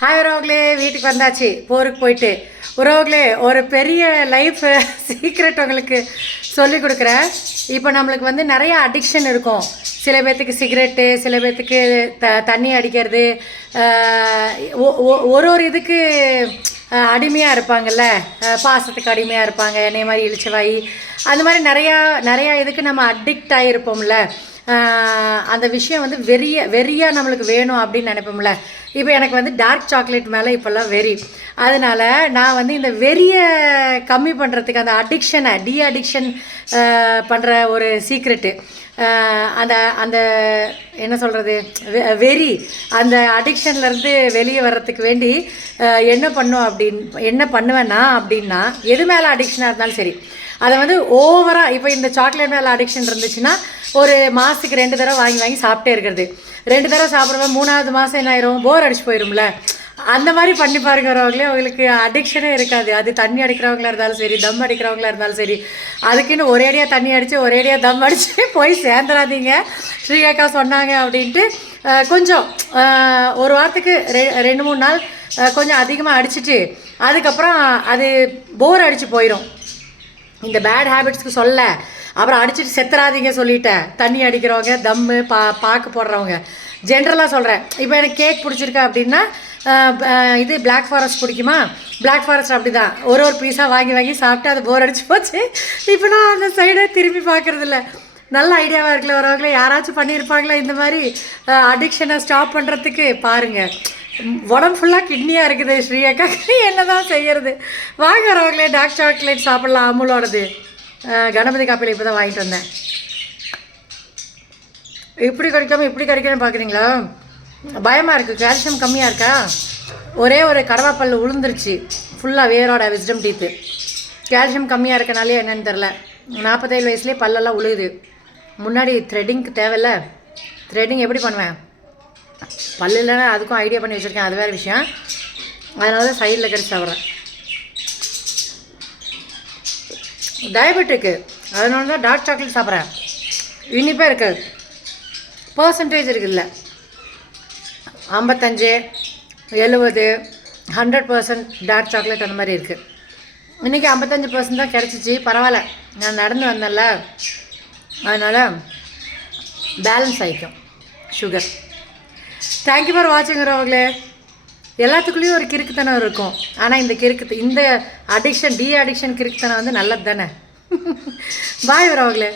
Hi உறவுகளே, வீட்டுக்கு வந்தாச்சு. போருக்கு போயிட்டு உறவுகளே ஒரு பெரிய லைஃப் சீக்ரெட் உங்களுக்கு சொல்லிக் கொடுக்குறேன். இப்போ நம்மளுக்கு வந்து நிறைய அடிக்ஷன் இருக்கும். சில பேர்த்துக்கு சிகரெட்டு, சில பேர்த்துக்கு தண்ணி அடிக்கிறது, ஒரு இதுக்கு அடிமையாக இருப்பாங்கள்ல, பாசத்துக்கு அடிமையாக இருப்பாங்க, என்னை மாதிரி இழிச்சவாயி, அந்த மாதிரி நிறையா இதுக்கு நம்ம அடிக்ட் ஆகிருப்போம்ல. அந்த விஷயம் வந்து வெறியாக நம்மளுக்கு வேணும் அப்படின்னு நினைப்போம்ல. இப்போ எனக்கு வந்து டார்க் சாக்லேட் மேலே இப்போல்லாம் வெறி. அதனால் நான் வந்து இந்த வெறியை கம்மி பண்ணுறதுக்கு, அந்த அடிக்ஷனை அடிக்ஷன் பண்ணுற ஒரு சீக்ரெட்டு, அந்த அந்த என்ன சொல்கிறது, வெறி, அந்த அடிக்ஷன்லேருந்து வெளியே வர்றதுக்கு வேண்டி என்ன பண்ணுவேன்னா அப்படின்னா, எது மேலே அடிக்ஷனாக இருந்தாலும் சரி, அதை வந்து ஓவராக, இப்போ இந்த சாக்லேட் மேலே அடிக்ஷன் இருந்துச்சுன்னா ஒரு மாதத்துக்கு 2 தடவை வாங்கி சாப்பிட்டே இருக்கிறது. 2 தடவை சாப்பிட்றவங்க 3ஆவது மாதம் என்ன ஆயிரும், போர் அடிச்சு போயிடும்ல. அந்த மாதிரி பண்ணி பாருங்கிறவங்களே அவங்களுக்கு அடிக்ஷனே இருக்காது. அது தண்ணி அடிக்கிறவங்களா இருந்தாலும் சரி, தம் அடிக்கிறவங்களா இருந்தாலும் சரி, அதுக்குன்னு ஒரேடியாக தண்ணி அடித்து ஒரேடியாக தம் அடித்து போய் சேர்ந்துடாதீங்க. ஸ்ரீகா சொன்னாங்க அப்படின்ட்டு கொஞ்சம் ஒரு வாரத்துக்கு 2-3 நாள் கொஞ்சம் அதிகமாக அடிச்சுட்டு அதுக்கப்புறம் அது போர் அடித்து போயிடும். இந்த பேட் ஹேபிட்ஸ்க்கு சொல்ல, அப்புறம் அடிச்சுட்டு செத்துறாதீங்க சொல்லிட்டேன். தண்ணி அடிக்கிறவங்க, தம்மு, பாக்கு போடுறவங்க, ஜென்ரலாக சொல்கிறேன். இப்போ எனக்கு கேக் பிடிச்சிருக்கா அப்படின்னா, இது பிளாக் ஃபாரஸ்ட் பிடிக்குமா, பிளாக் ஃபாரஸ்ட் அப்படி தான் ஒரு பீஸாக வாங்கி சாப்பிட்டு அது போர் அடிச்சு போச்சு. இப்போ நான் அந்த சைடே திரும்பி பார்க்குறதில்ல. நல்ல ஐடியாவாக இருக்குல்ல வரவங்களே, யாராச்சும் பண்ணியிருப்பாங்களா இந்த மாதிரி அடிக்ஷனை ஸ்டாப் பண்ணுறதுக்கு? பாருங்கள், உடம்பு ஃபுல்லாக கிட்னியாக இருக்குது ஸ்ரீயக்கா, என்ன தான் செய்கிறது? வாங்க வரவங்களே, டார்க் சாக்லேட் சாப்பிட்லாம். அமுலோடது கணபதி காப்பியில் இப்போ தான் வாங்கிட்டு வந்தேன். இப்படி கிடைக்கணும்னு பார்க்குறீங்களா? பயமாக இருக்குது. கால்சியம் கம்மியாக இருக்கா? ஒரே ஒரு கடவாப்பல் உளுந்துருச்சு ஃபுல்லாக, வேரோட விஸ்டம் டீத்து. கால்சியம் கம்மியாக இருக்கனாலே என்னென்னு தெரில, 47 வயசுலேயே பல்லெல்லாம் உழுகுது. முன்னாடி த்ரெட்டிங்க்கு தேவையில்ல. த்ரெட்டிங் எப்படி பண்ணுவேன்? பல்லு இல்லைன்னா அதுக்கும் ஐடியா பண்ணி வச்சுருக்கேன், அது வேறு விஷயம். அதனால தான் சைடில் கடிச்சு சாப்பிட்றேன். டயபெட்டிக்கு, அதனால தான் டார்க் சாக்லேட் சாப்பிட்றேன். இனிப்பாக இருக்குது, பர்சன்டேஜ் இருக்குதுல்ல, 55, 70, 100% டார்க் சாக்லேட் அந்த மாதிரி இருக்குது. இன்றைக்கி 55% தான் கிடச்சிச்சு. பரவாயில்ல, நான் நடந்து வந்தேன்ல, அதனால் பேலன்ஸ் ஆகிக்கும் சுகர். தேங்க்யூ ஃபார் வாட்சிங் வரவங்களே. எல்லாத்துக்குள்ளேயும் ஒரு கிறுக்குத்தனம் இருக்கும். ஆனால் இந்த அடிக்ஷன், அடிக்ஷன் கிறுக்குத்தனம் வந்து நல்லது தானே. பாய் வரவங்களே.